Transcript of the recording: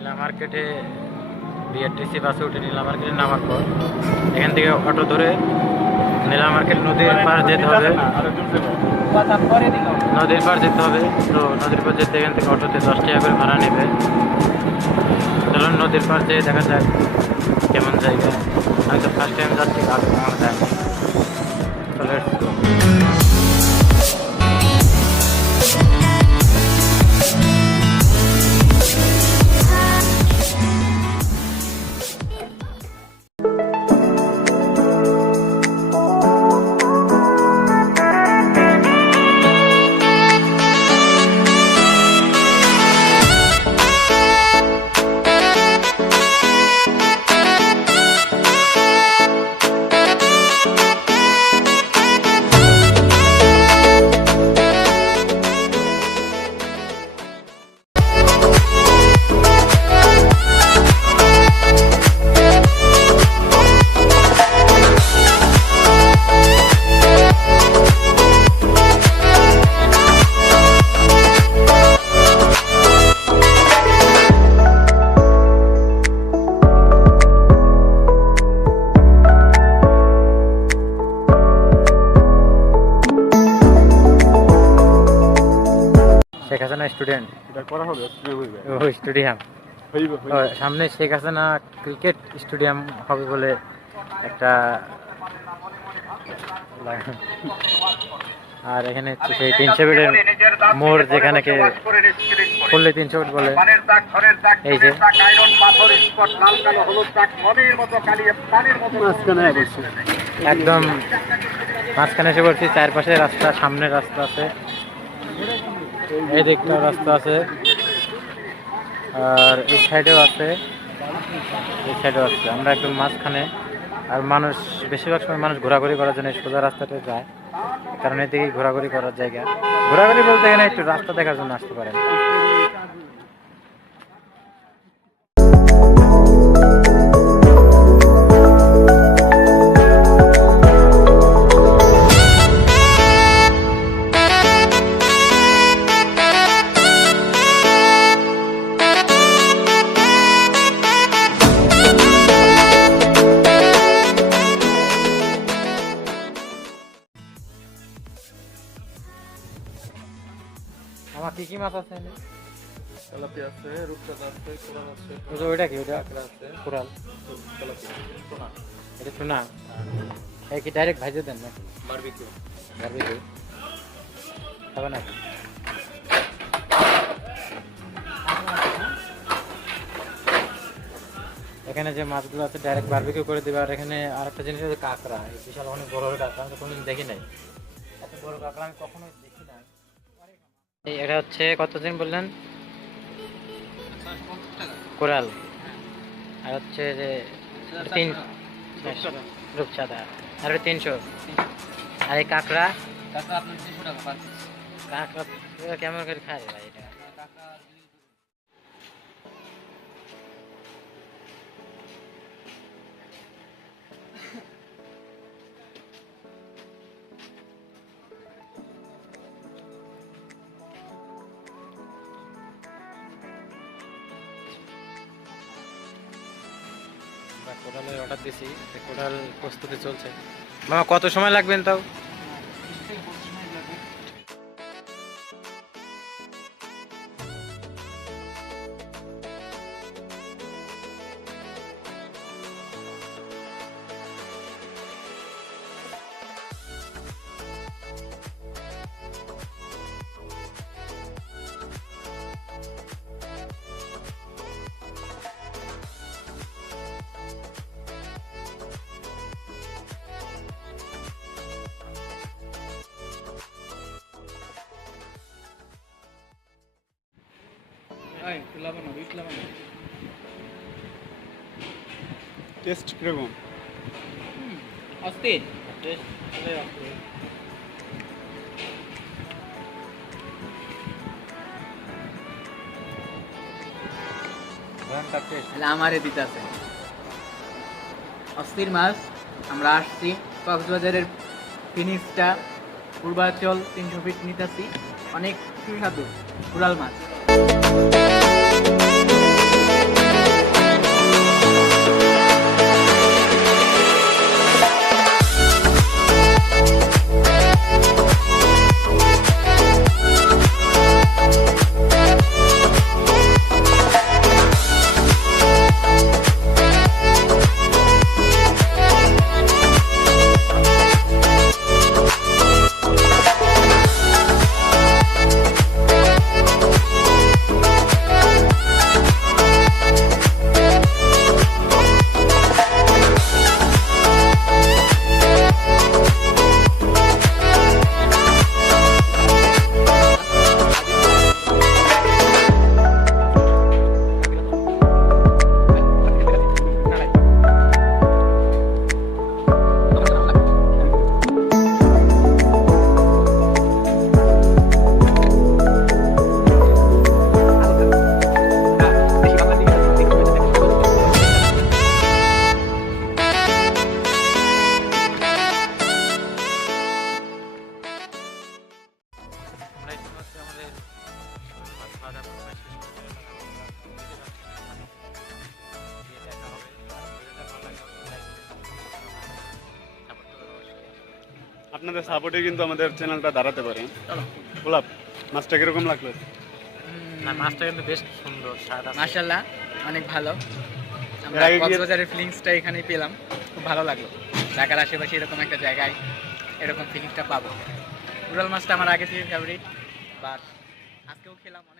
নীলা মার্কেটে বিআরটিসি বাসে উঠে নীলা মার্কেটে নামার পর এখান থেকে অটো ধরে নীলা মার্কেট নদীর পার যেতে হবে। নদীর পার যেতে হবে, তো নদীর পার যেতে এখান থেকে অটোতে 10 টাকা করে ভাড়া নেবে। চলুন নদীর পার যেয়ে দেখা যাক কেমন জায়গা। আমি তো ফার্স্ট টাইম যাচ্ছি, আগে কখনো যাইনি। তো let's go. Sheikh Hasina student stadium সামনে শেখ হাসিনা ক্রিকেট স্টেডিয়াম হবে বলে একটা, আর এখানে হচ্ছে সেই 300 ফিটের মোড় যেখানে পড়লে 300 ফিট বলে। এই যে একদম মাঝখানে এসে পড়ছি। চারপাশে রাস্তা, সামনে রাস্তা আছে, এই দিকটা রাস্তা আছে, আর এই সাইডেও আছে, এই সাইডেও আছে। আমরা একদম মাঝখানে। আর মানুষ বেশিরভাগ সময় মানুষ ঘোরাঘুরি করার জন্য সোজা রাস্তাতে যায়, কারণ এদিকেই ঘোরাঘুরি করার জায়গা। ঘোরাঘুরি বলতে গেলে একটু রাস্তা দেখার জন্য আসতে পারেন। আমার কি কি মাছ আছে? তেলাপিয়া আছে, রূপচাঁদা আছে, কোরাল আছে। ওইটা কি? ওইটা আছে কোরাল, তেলাপিয়া, টুনা। এটা টুনা। এই কি ডাইরেক্ট ভাইজে দেন নাকি? বারবিকিউ। বারবিকিউ খাবে নাকি? এখানে যে মাছগুলো আছে ডাইরেক্ট বারবিকিউ করে দিবে। আর এখানে আরেকটা জিনিস আছে, কাঁকড়া। এই বিশাল অনেক বড় বড় কাঁকড়া, আমি তো কোনোদিন দেখি নাই। এত বড় কাঁকড়া আমি কখনোই দেখি নাই। এটা হচ্ছে কত দিন বললেন? কোরাল। আর হচ্ছে যে রূপচাঁদা, আর 300। আর এই কাঁকড়া? কাঁকড়া কেমন করে খায় ভাই এটা? কোরালের অর্ডার দিছি, কোরাল প্রস্তুতি চলছে। মামা কত সময় লাগবেন তাও? টেস্ট কিরকম? অস্থির। আমারে দিতে আছে অস্থির মাছ। আমরা আসছি কক্সবাজারের ফিনিশটা পূর্বাচল 300 ফিট নিতেছি। অনেক সুস্বাদু কোরাল মাছ। আপনাদের সাপোর্টে কিন্তু আমাদের চ্যানেলটা দাঁড়াতে পারে। চলো। গোলাপ মাছটা কিরকম লাগলো? না মাছটা কিন্তু বেশ সুন্দর স্বাদ আছে। মাশাআল্লাহ অনেক ভালো। আমরা এর আগে গিয়ে- কক্সবাজারের ফিলিংসটা এখানেই পেলাম, খুব ভালো লাগলো। ঢাকার আশেপাশে এরকম একটা জায়গায় এরকম ফিলিংসটা পাবো। উড়াল মাছটা আমার আগে থেকে ফেভারিট, বাট আজকেও খেলাম অনেক